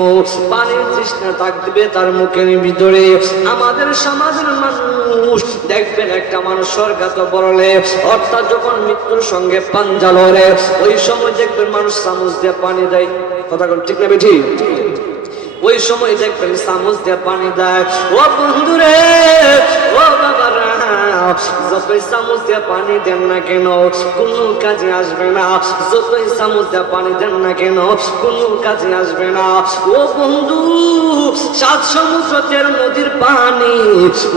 পানির তৃষ্ণা থাকবে তার মুখের ভিতরে। আমাদের সমাজের মানুষ দেখবেন একটা মানুষ স্বর্গাত বললে, অর্থাৎ যখন মৃত্যুর সঙ্গে পাঞ্জা লড়ে, ওই সময় দেখবেন মানুষ চামচ দিয়ে পানি দেয়। কথা বল ঠিক না বেঠি? ওই সময় দেখবেন চামচ দিয়ে পানি দেয়। ও বন্ধুরে, ও বাবারা, যতই চামচ দিয়ে পানি দেন না কেন কোনো কাজে আসবে না, যতই চামচ দিয়ে পানি দেন না কেন কোনো কাজে আসবে না। ও বন্ধু, 7 সমুদ্রের নদীর পানি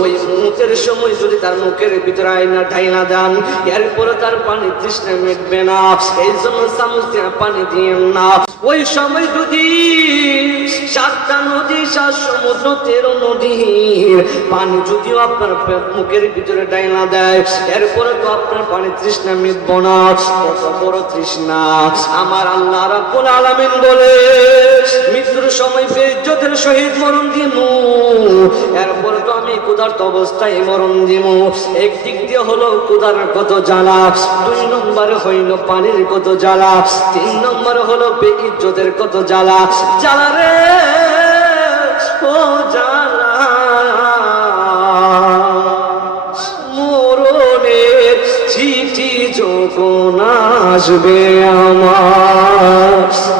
ওই মুহূর্তের সময় যদি তার মুখের ভিতরে আয়না ঢাইনা দেন, এরপরে তার পানি তৃষ্ণা মিটবে না। এই জন্য চামচ দিয়ে পানি দিয়েন না। ওই সময় যদি 7টা নদী, 7 সমুদ্র, 13 নদীর পানি যদিও আপনার মুখের ভিতরে ডাইনা দেয়, এরপরে তো আপনার পানি তৃষ্ণা মিটবে না। কত বড় তৃষ্ণা! আমার আল্লাহ রাব্বুল আলামিন বলে মৃত্যুর সময় বেইজ্জতের সহিত মরণ দিব, এরপরে তো আমি ক্ষুধার্ত অবস্থায় মরণ দিব। একদিক দিয়ে হলো ক্ষুধার কত জ্বালা, 2 নম্বরে হইল পানির কত জ্বালা, 3 নম্বরে হলো বেইজ্জতের কত জ্বালা। জ্বালা রে ও জালা মরণের চিঠি যখন আসবে আমার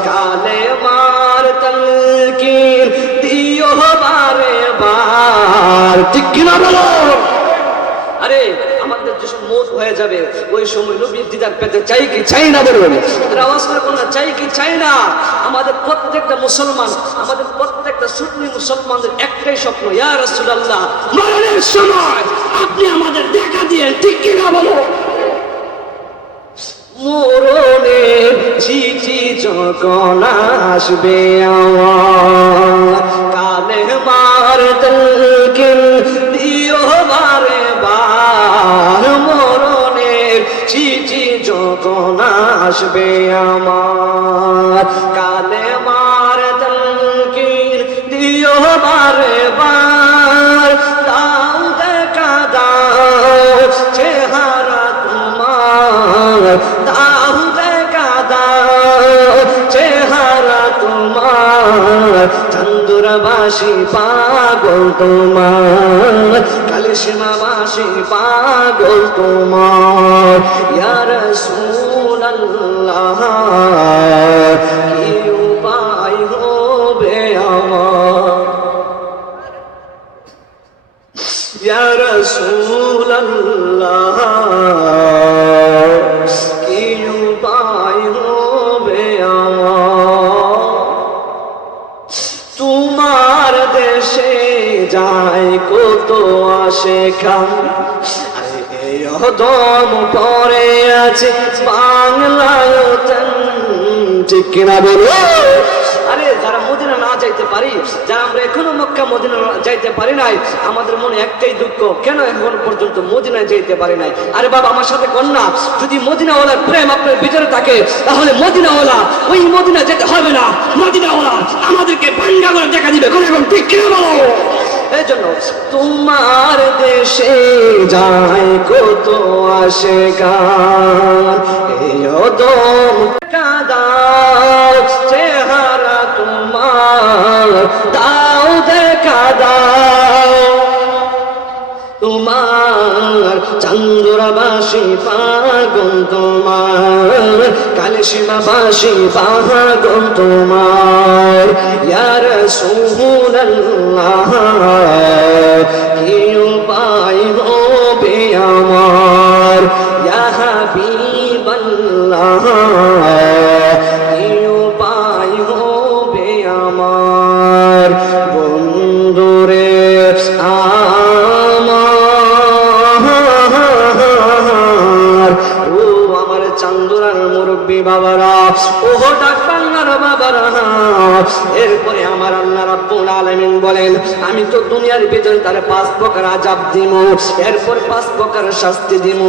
কালে মার তলকিন দিও বারে বার ঠিক কিনা বলো আরে আমাদের যে মৌত হয়ে যাবে ওই সময় নবীর দিদার পেতে চাই কি চাই না বলবেন আওয়াজ করে বলুন চাই কি চাই না আমাদের প্রত্যেকটা মুসলমান আমাদের প্রত্যেকটা সুন্নি মুসলমানদের একটাই স্বপ্ন ইয়া রাসূলুল্লাহ মরণের সময় আপনি আমাদের দেখা দিয়েন ঠিক কি না বলো মরণের চিঠি যখন আসবে আমার কালে মার তলকিন দিও বারে বার মরণের চিঠি যখন আসবে আমার কালে মার তলকিন দিও বারে বার দাও দেখা দাও চেহারা তোমার দাও দেখা দাও চেহারা তোমার চন্দ্রবাসী পাগল তোমার কালিসীমাবাসী পাগল তোমার ইয়া রাসূলুল্লাহ কি উপায় হবে আমার ইয়া রাসূলুল্লাহ কি উপায় হবে আমার তোমার দেশে যায় কত আসে খান এই দম পরে আছে বাংলায় ঠিক কিনা বলো আরে যারা মদিনা না যাইতে পারি যারা আমরা এখনো মক্কা মদিনা যাইতে পারি নাই আমাদের মনে একটাই দুঃখ কেন এখন পর্যন্ত মদিনায় যাইতে পারি নাই আরে বাবা আমার সাথে কন্যা যদি মদিনাওয়ালার প্রেম আপনার ভিতরে থাকে তাহলে মদিনাওয়ালা ওই মদিনা যেতে হবে না মদিনাওয়ালা আমাদেরকে ভাঙ্গা করে দেখা দিবে কোন এখন ঠিক কিনা বলো এই জন্য তোমার দেশে যায় কত আসে গান এই দম কাদাও চেহারা তোমার দাও দেখা দাও তোমার চন্দ্রবাসী পাগল তোমার কালিসীমাবাসী পাগল তোমার ইয়া রাসূলুল্লাহ কি উপায় হবে আমার ইয়া হাবিবাল্লাহ কি উপায় হবে আমার বন্ধুরে চান্দুরার মুরব্বী বাবারা ওহ ডাক বাংলার বাবারা এরপরে আমার আল্লাহ রাব্বুল আলামিন বলেন আমি তো দুনিয়ার ভিতরে তার 5 প্রকার আযাব দিব এরপর 5 প্রকার শাস্তি দিব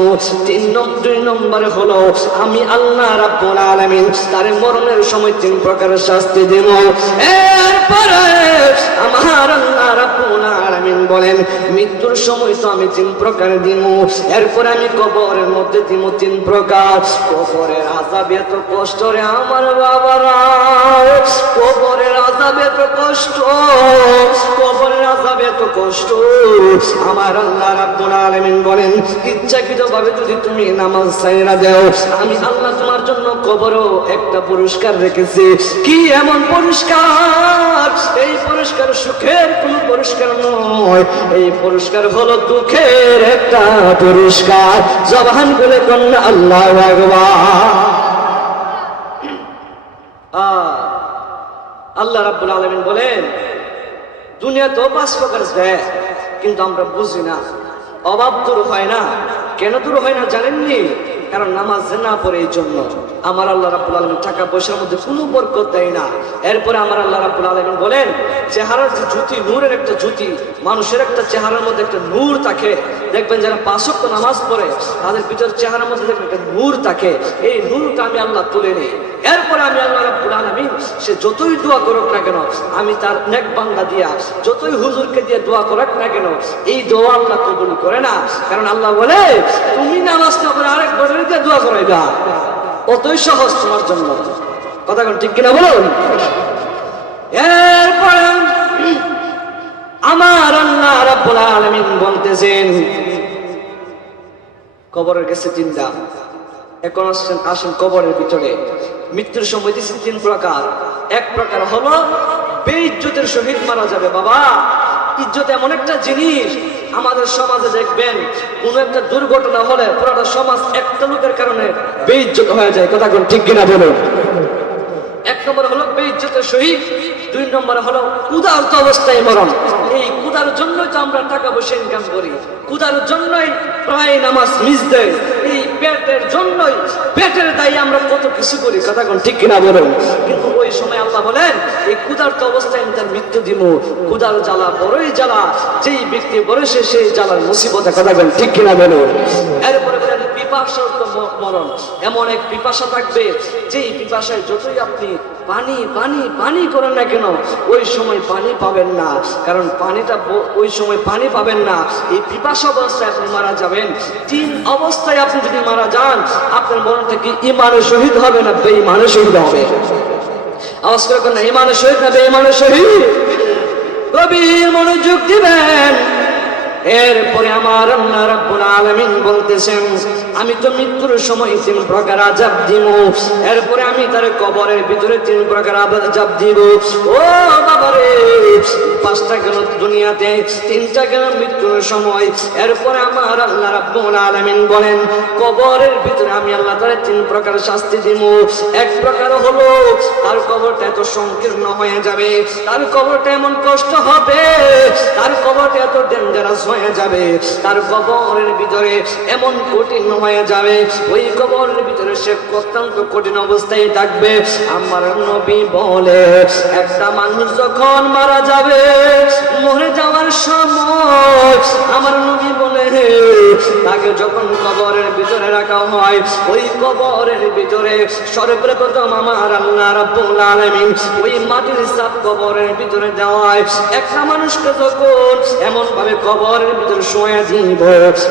2 নম্বরে হলো আমি আল্লাহ রাব্বুল আলামিন তার মরণের সময় 3 প্রকার শাস্তি দিব এরপরে আমার আল্লাহ রাব্বুল আলামিন বলেন মৃত্যুর সময় তো আমি 3 প্রকার দিব এরপর আমি কবরের মধ্যে দিব 3 প্রকার কবরের আযাব এত কষ্ট রে আমার বাবারা কবরের আযাব এত কষ্ট কবরের আযাব এত কষ্ট আমার আল্লাহ রাব্বুল আলামিন বলেন ইচ্ছাকৃতভাবে যদি তুমি নামাজ ছাইরা দাও আমি আল্লাহ তোমার জন্য কবরও একটা পুরস্কার রেখেছি কি এমন পুরস্কার এই পুরস্কার সুখের কোনো পুরস্কার নয় এই পুরস্কার হলো দুঃখের একটা পুরস্কার জবান খুলে কন্যা আল্লাহু আকবার আল্লাহ রাব্বুল আলামিন বলেন দুনিয়াতেও 5 প্রকার দেয় কিন্তু আমরা বুঝি না অভাব দূর হয় না কেন দূর হয় না জানেননি কারণ নামাজ না পড়ে এই জন্য আমার আল্লাহ রাব্বুল আলামিন টাকা পয়সার মধ্যে কোনো বরকত দেয় না এরপরে আমার আল্লাহ রাব্বুল আলামিন বলেন চেহারার যে জ্যোতি নূরের একটা জ্যোতি মানুষের একটা চেহারার মধ্যে একটা নূর থাকে দেখবেন যারা 5 ওয়াক্ত নামাজ পড়ে তাদের ভিতর চেহারার মধ্যে দেখবেন একটা নূর থাকে এই নূরটা আমি আল্লাহ তুলে নেই এরপরে আমি আল্লাহ রাব্বুল আলামিন সে যতই দোয়া করুক না কেন আমি তার নেক বান্দা দিয়া যতই হুজুরকে দিয়ে দোয়া করুক না কেন এই দোয়া আল্লাহ কবুল করে না কারণ আল্লাহ বলে তুমি নামাজ না পড়ে আরেক বছর দিয়ে দোয়া করাইবা অতই সহজ তোমার জন্য কথা কোন ঠিক কিনা বলুন এরপরে আমার আল্লাহ রাব্বুল আলামিন বলতেছেন কবরের কাছে চিন্তা। এখন আসেন কবরের ভিতরে মৃত্যুর সময় দিয়েছেন তিন প্রকার। এক প্রকার হলো বেইজ্জতের সহিত মারা যাবে। বাবা, ইজ্জত এমন একটা জিনিস, আমাদের সমাজে দেখবেন কোন একটা দুর্ঘটনা হলে পুরোটা সমাজ একটা লোকের কারণে বেইজ্জত হয়ে যায়। কথা কোন ঠিক কিনা বলুন? এক নম্বর হলো বেইজ্জতের সহিত, দুই নম্বর হলো ক্ষুধার্ত অবস্থায় মরণ। এই ক্ষুধার জন্যই তো আমরা টাকা পয়সা ইনকাম করি, ক্ষুধার জন্যই প্রায় নামাজ মিস দেয়, এই পেটের জন্যই, পেটের দায়ী আমরা কত কিছু করি। কথা কোন ঠিক কিনা বলুন? কিন্তু ওই সময় আল্লাহ বলেন এই ক্ষুধার্ত অবস্থায় আমি তার মৃত্যু দিব। ক্ষুধার জ্বালা বড়ই জ্বালা, যেই ব্যক্তি বলেছে সেই জ্বালার মুসিবতে। কথা কোন ঠিক কিনা বলুন? এরপরে বলেন পিপাসার্ত মরণ। এমন এক পিপাসা থাকবে যেই পিপাসায় যতই আপনি পানি পানি পানি করেন না কেন ওই সময় পানি পাবেন না, কারণ পানিটা ওই সময় পানি পাবেন না। এই পিপাসা অবস্থায় আপনি মারা যাবেন। তিন অবস্থায় আপনি যদি মারা যান, আপনার মনটা কি ইমানের শহীদ হবে না বেঈমানের শহীদ হবে? আওয়াজ করে না, ইমানের শহীদ না বেঈমানের শহীদ? গভীর মনোযোগ দিবেন। এরপরে আমার আল্লাহ রাব্বুল আলামিন বলতেছেন আমি তো মৃত্যুর সময় তিন প্রকার আযাব দিব। এরপরে আমি তার কবরের ভিতরে তিন প্রকার আযাব দিব। ও বাবারে, পাঁচটা গেল দুনিয়াতে, তিনটা গেল মৃত্যুর সময়। এরপরে আমার আল্লাহ রাব্বুল আলামিন বলেন কবরের ভিতরে আমি আল্লাহ তাআলা তিন প্রকার শাস্তি দিব। এক প্রকার হলো তার কবরটা এত সংকীর্ণ হয়ে যাবে, তার কবরটা এমন কষ্ট হবে, তার কবরটা এত ডেঞ্জারাস হয়ে যাবে, তার কবরের ভিতরে এমন কঠিন হয়ে যাবে, ওই কবরের ভিতরে সে অত্যন্ত কঠিন অবস্থায় থাকবে। আমার নবী বলে একটা মানুষ যখন মারা যাবে, মরে যাওয়ার সময় আমার নবী বলে তাকে যখন কবরের ভিতরে রাখা হয়, ওই কবরের ভিতরে সর্বপ্রথম আমার আল্লাহ রাব্বুল আলামিন ওই মাটির চাপ কবরের ভিতরে দেওয়া হয়। একটা মানুষকে যখন এমন ভাবে কবরের ভিতরে শোয়া দিব,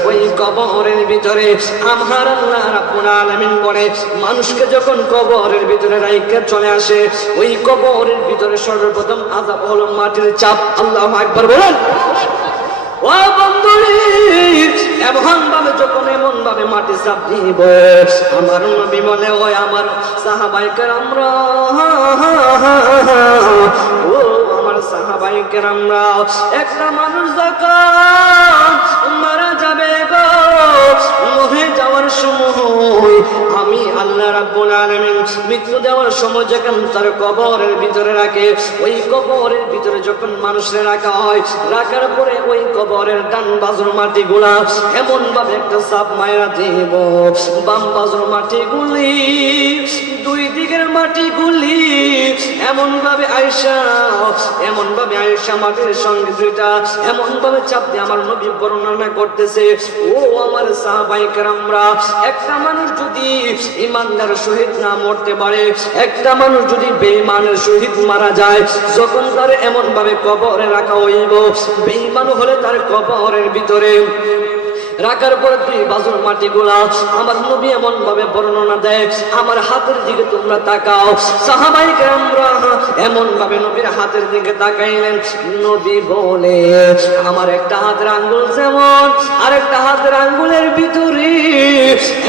ওই কবরের ভিতরে আমার আল্লাহ রাব্বুল আলামিন বলে মানুষকে যখন কবরের ভিতরে রাইখা চলে আসে, ওই কবরের ভিতরে সর্বপ্রথম আযাব হলো মাটির চাপ। আল্লাহু আকবার বলেন। ও বন্ধুরে, এমন ভাবে মাটি চাপ দিব, আমার নবী বলে ওই আমার সাহাবায়ে কেরামরা, ও আমার সাহাবায়ে কেরামরা, একটা মানুষ যখন মারা যাবে গো, মরে যাওয়ার সময় আমি আল্লাহ রাব্বুল আলামিন মৃত্যু দেওয়ার সময় যখন তার কবরের ভিতরে রাখে, ওই কবরের ভিতরে যখন মানুষের রাখা হয়, রাখার পরে ওই কবরের ডান বাজুর মাটিগুলা এমন ভাবে একটা চাপ মায়েরা দিব, বাম বাজুর মাটিগুলি, দুই দিকের মাটিগুলি এমন ভাবে আয়েশা মাটির সঙ্গে দুইটা এমন ভাবে চাপ দিয়ে আমার নবী বর্ণনা করতেছে। ও আমার সাহাবায়ে কেরামরা, একটা মানুষ যদি ঈমানদার শহীদ না মরতে পারে, একটা মানুষ যদি বেঈমানের শহীদ মারা যায়, যখন তার এমন ভাবে কবরে রাখা হইব, বেঈমান হলে তার কবরের ভিতরে রাখার পরে দুই বাজুর মাটিগুলা আমার নবী এমন ভাবে বর্ণনা দেয়, আমার হাতের দিকে তোমরা তাকাও। সাহাবায়ে কেরামরা এমন ভাবে নবীর হাতের দিকে তাকাইলেন, নবী বলে আমার একটা হাতের আঙ্গুল যেমন আরেকটা হাতের আঙ্গুলের ভিতরে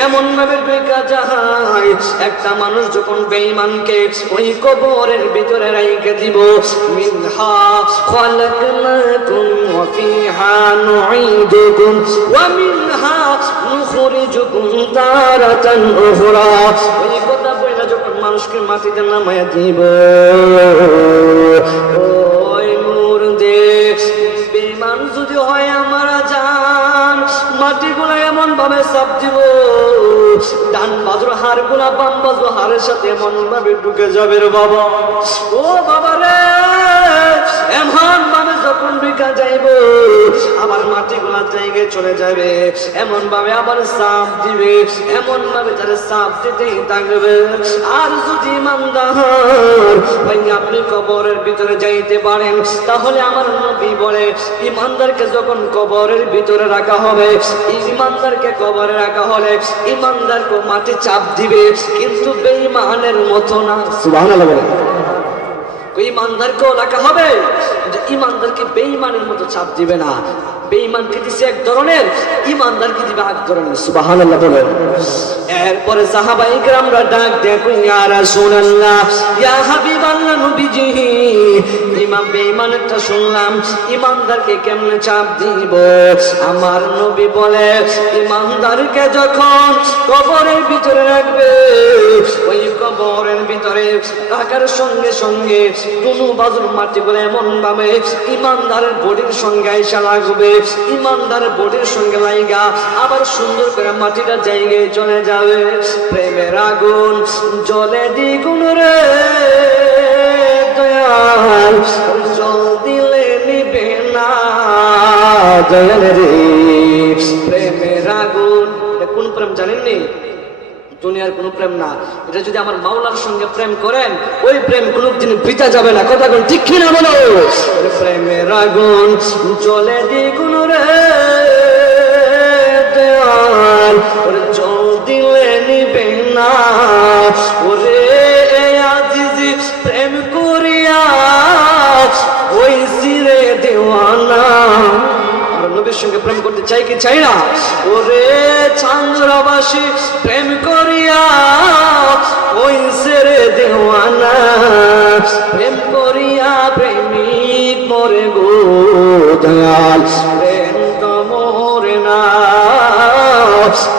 এমন ভাবে ঢোকা যায়, একটা মানুষ যখন বেঈমানকে ওই কবরের ভিতরে রাইখে দিব, মিনহা খালাকনাকুম ওয়া ফিহা নুঈদুকুম ওয়া মিনহা নুখরিজুকুম তারাতান উখরা। ওই কথা বইলা যখন মানুষকে মাটিতে নামায়া দিব, ওই মুর্দে বেঈমান যদি হয় মারা যান, মাটিগুলো এমন ভাবে চাপ দিব, ডান বাজুর হাড়গুলা বাম বাজুর হাড়ের সাথে এমন ভাবে ঢুকে যাবে রে বাবা। ও বাবা রে, এমন ভাবে যখন ঢুকা যাইব, আবার মাটিগুলা জায়গায় চলে যাবে, এমন ভাবে আবার চাপ দিবে, এমন ভাবে তারা চাপ দিতেই থাকবে। আর যদি ইমানদার ভাই আপনি কবরের ভিতরে যাইতে পারেন, তাহলে আমার নবী বলে ইমানদারকে যখন কবরের ভিতরে রাখা হবে, ইমানদারকে কবরে রাখা হলে ইমানদারকে মাটি চাপ দিবে, কিন্তু বেঈমানের মতো না। সুবহানাল্লাহ বলেন। ইমানদারকেও লেখা হবে যে ইমানদারকে বেঈমানের মতো চাপ দিবে না। বেঈমানকে দিছে এক ধরনের, ইমানদারকে দিবে এক ধরনের। সুবহানাল্লাহ বলেন। এরপরে সাহাবায়ে কেরামরা ডাক দেয়, ইয়া রাসূলুল্লাহ, ইয়া হাবিবাল্লাহ, নবীজি, ইমাম বেঈমানেরটা শুনলাম, ইমানদারকে কেমনে চাপ দিব? আমার নবী বলে, ইমানদারকে যখন কবরের ভিতরে রাখবে, ওই কবরের ভিতরে রাখার সঙ্গে সঙ্গে দুনো বাজুর মাটিগুলো এমন ভাবে ইমানদারের বডির সঙ্গে আইসা লাগবে, ইমানদারের বডির সঙ্গে লাইগা আবার সুন্দর করে মাটিটা জায়গায় চলে যাবে। প্রেমের আগুন জ্বলে দ্বিগুণ রে দয়াল, জল দিলে নিবে না দয়াল রে। প্রেমের আগুন, কোন প্রেম জানেননি? দুনিয়ার কোনো প্রেম না, এটা যদি আমার মাওলার সঙ্গে প্রেম করেন, ওই প্রেম কোনোদিন বৃথা যাবে না। কথা কোন ঠিক কিনা বলো? প্রেমের আগুন জ্বলে দ্বিগুণ রে দয়াল, জল দিলে নিবে না ওরে আজিজি। প্রেম করিয়া ওই সিরে দেওয়ানা। নবীর সঙ্গে প্রেম করতে চাই কি চাই না? ওরে চান্দ্রবাসী, প্রেম করিয়া ওই সেরে দেওয়ানা। প্রেম করিয়া প্রেমিক মরে গো দয়াল, প্রেম তো মরে না।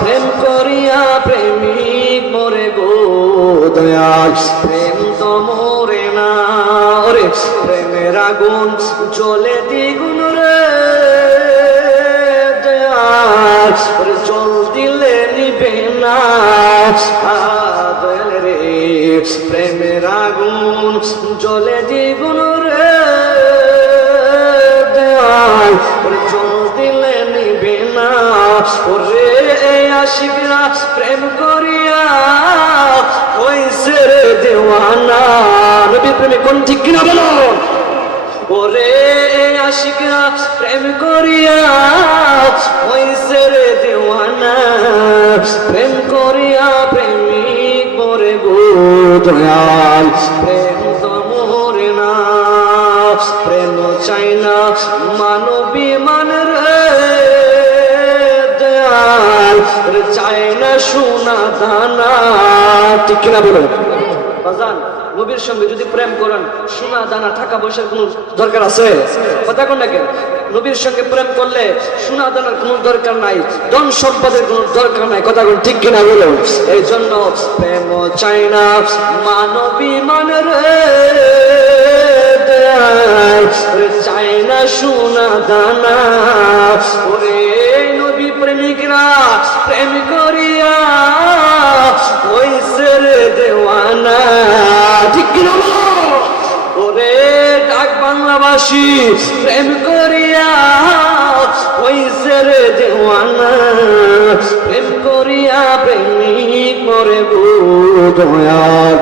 প্রেম করিয়া প্রেমিক মরে গো দয়াল, প্রেম তো মরে না। ওরে প্রেমের আগুন জ্বলে দ্বিগুণ রে দয়াল, ওরে জল দিলে নিবে না দয়াল রে। প্রেমের আগুন জ্বলে দ্বিগুণ রে দয়াল, ওরে জল দিলে নিবে না। ওরে আশিকরা প্রেম করিয়া ওই সেরে দেওয়ানা। নবীর প্রেমে কোন ঠিক কিনা বলো? ওরে আশিকরা প্রেম করিয়া ওই সেরে দেওয়ানা। প্রেম করিয়া প্রেমিক মরে গো দয়াল, প্রেম তো মরে না। প্রেম চাই না মানবী মান রে দয়াল, চাই না সোনা দানা। ঠিক কিনা বলো বাজান? নবীর সঙ্গে যদি প্রেম করেন, সোনা দানা টাকা পয়সার কোনো দরকার আছে? কথা কোন নাকি? নবীর সঙ্গে প্রেম করলে সোনা দানার কোনো দরকার নাই, ধন সম্পদের কোনো দরকার নাই। কথা কোন ঠিক কিনা বলো? এই জন্য প্রেম চাই না মানবী মান রে দয়াল, চাই না সোনা দানা। ওরে নবী প্রেমিকরা প্রেম করিয়া ওই সেরে দেওয়ানা। ঠিক কিনা? ওরে ডাক বাংলাবাসী, প্রেম করিয়া ওই সেরে দেওয়ানা। প্রেম করিয়া প্রেমিক মরে গো দয়াল।